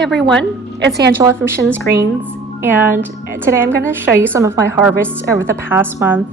everyone, it's Angela from Shin's Greens, and today I'm going to show you some of my harvests over the past month.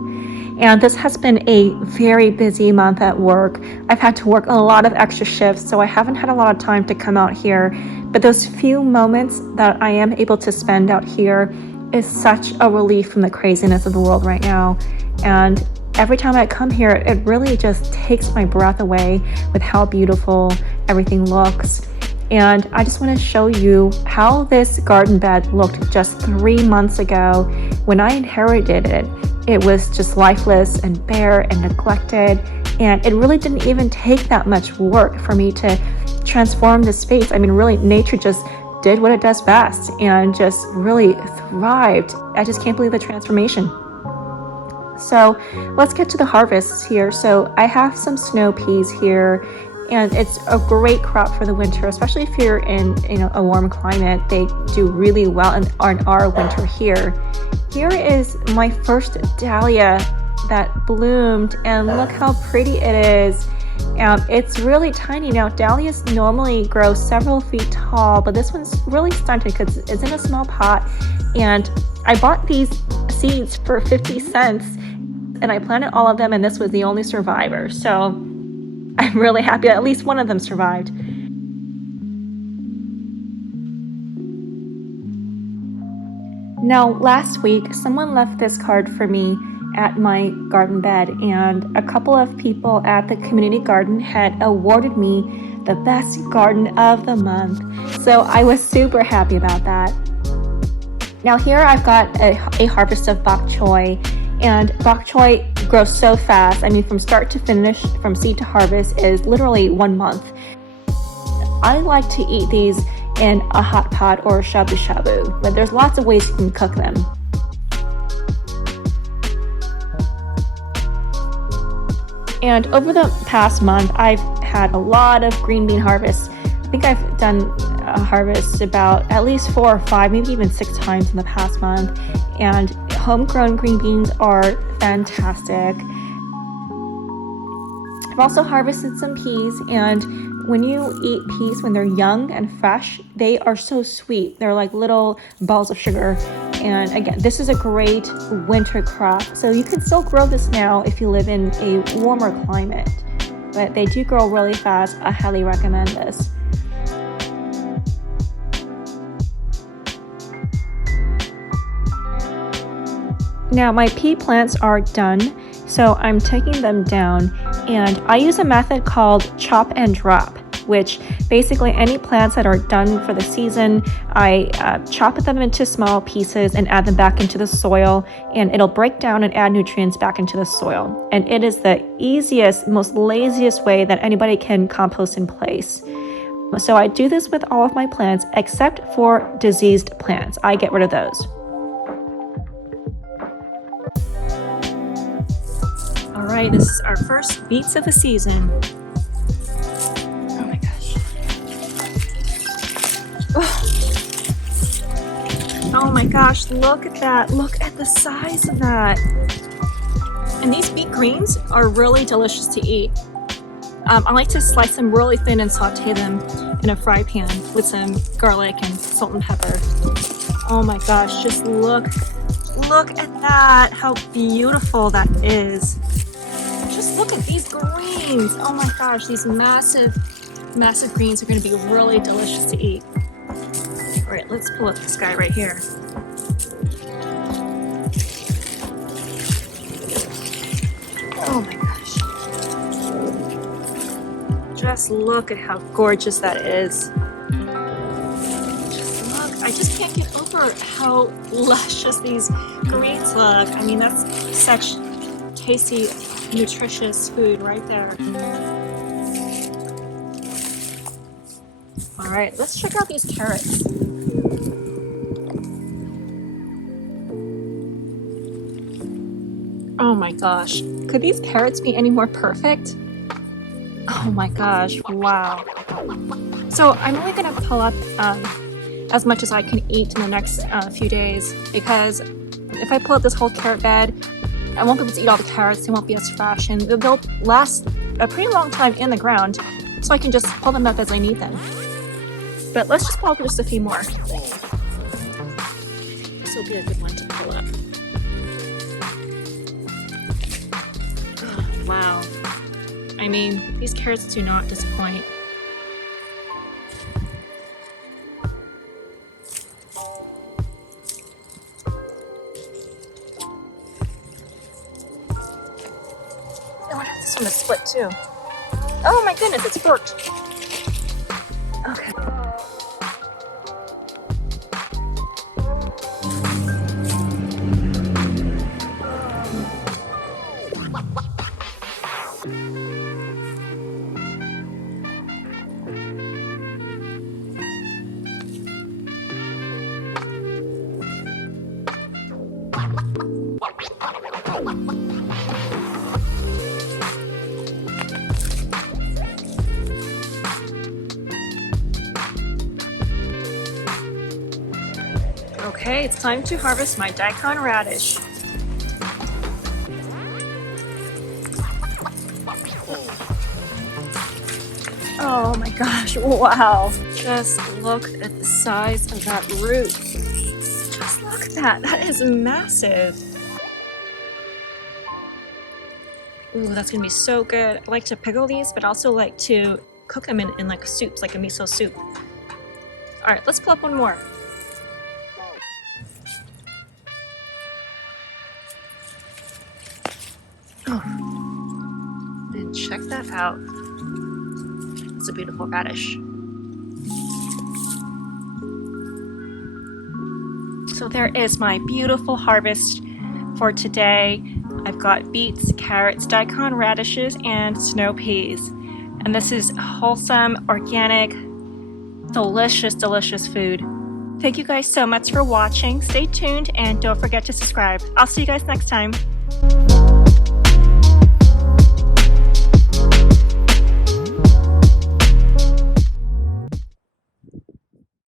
And this has been a very busy month at work. I've had to work a lot of extra shifts, so I haven't had a lot of time to come out here. But those few moments that I am able to spend out here is such a relief from the craziness of the world right now. And every time I come here, it really just takes my breath away with how beautiful everything looks. And I just want to show you how this garden bed looked just 3 months ago when I inherited it. It was just lifeless and bare and neglected, and it really didn't even take that much work for me to transform the space. I mean, really, nature just did what it does best and just really thrived. I just can't believe the transformation. So let's get to the harvests here. So I have some snow peas here, and it's a great crop for the winter, especially if you're in a warm climate. They do really well in our winter here. Here is my first dahlia that bloomed, and look how pretty it is. It's really tiny. Now, dahlias normally grow several feet tall, but this one's really stunted because it's in a small pot. And I bought these seeds for 50 cents, and I planted all of them, and this was the only survivor. So I'm really happy that at least one of them survived. Now, last week, someone left this card for me at my garden bed, and a couple of people at the community garden had awarded me the best garden of the month. So I was super happy about that. Now here I've got a harvest of bok choy, and bok choy grows so fast. I mean, from start to finish, from seed to harvest is literally 1 month. I like to eat these in a hot pot or shabu shabu, but there's lots of ways you can cook them. And over the past month, I've had a lot of green bean harvests. I think I've done a harvest about at least 4 or 5, maybe even 6 times in the past month. And homegrown green beans are fantastic. I've also harvested some peas, and when you eat peas when they're young and fresh, they are so sweet. They're like little balls of sugar. And again, this is a great winter crop. So you can still grow this now if you live in a warmer climate. But they do grow really fast. I highly recommend this. Now my pea plants are done, so I'm taking them down, and I use a method called chop and drop, which basically any plants that are done for the season, I chop them into small pieces and add them back into the soil, and it'll break down and add nutrients back into the soil. And it is the easiest, most laziest way that anybody can compost in place. So I do this with all of my plants except for diseased plants. I get rid of those. All right, this is our first beets of the season. Oh my gosh. Oh my gosh, look at that. Look at the size of that. And these beet greens are really delicious to eat. I like to slice them really thin and saute them in a fry pan with some garlic and salt and pepper. Oh my gosh, just look at that. How beautiful that is. Just look at these greens. Oh my gosh, these massive greens are going to be really delicious to eat. All right, let's pull up this guy right here. Oh my gosh. Just look at how gorgeous that is. Just look, I just can't get over how luscious these greens look. I mean, that's such tasty, nutritious food right there. All right, let's check out these carrots. Oh my gosh, could these carrots be any more perfect? Oh my gosh, wow. So I'm only gonna pull up as much as I can eat in the next few days, because if I pull up this whole carrot bed, I won't be able to eat all the carrots. They won't be as fresh, and they'll last a pretty long time in the ground, so I can just pull them up as I need them. but let's just pull up just a few more. This will be a good one to pull up. Oh, wow. I mean, these carrots do not disappoint. Oh, this one is split too. Oh my goodness, it's forked. Okay. Okay, it's time to harvest my daikon radish. Oh my gosh, wow. Just look at the size of that root. Just look at that, that is massive. Ooh, that's gonna be so good. I like to pickle these, but also like to cook them in like soups, like a miso soup. All right, let's pull up one more. Oh, and check that out. It's a beautiful radish. So there is my beautiful harvest for today. I've got beets, carrots, daikon radishes, and snow peas. And this is wholesome, organic, delicious, delicious food. Thank you guys so much for watching. Stay tuned and don't forget to subscribe. I'll see you guys next time.